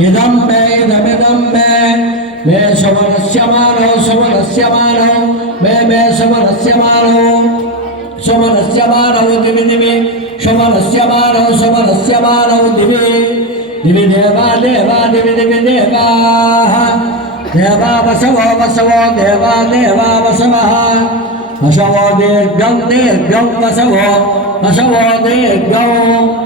इदं मे इदमिदं मे मे सुमनस्य मानौ सुमनस्य मानौ मे मे सुमनस्य मानौ सुमनस्य मानौ दिवि दिवि। सुमनस्य मानौ सुमनस्य मानौ दिवि। दिवि देवा देवा, दिवि दिवि, देवाः। देवा वसवो वसवो, देवा देवा वसवः। वसवो दीर्घं दीर्घं वसवो वसवो दीर्घं।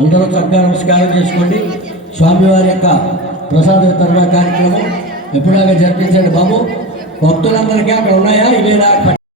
అందరూ చక్కగా నమస్కారం చేసుకోండి. స్వామివారి యొక్క ప్రసాద వితరణ కార్యక్రమం ఎప్పుడాగా జరిపించండి బాబు. భక్తులందరికీ అక్కడ ఉన్నాయా? ఇవేనా?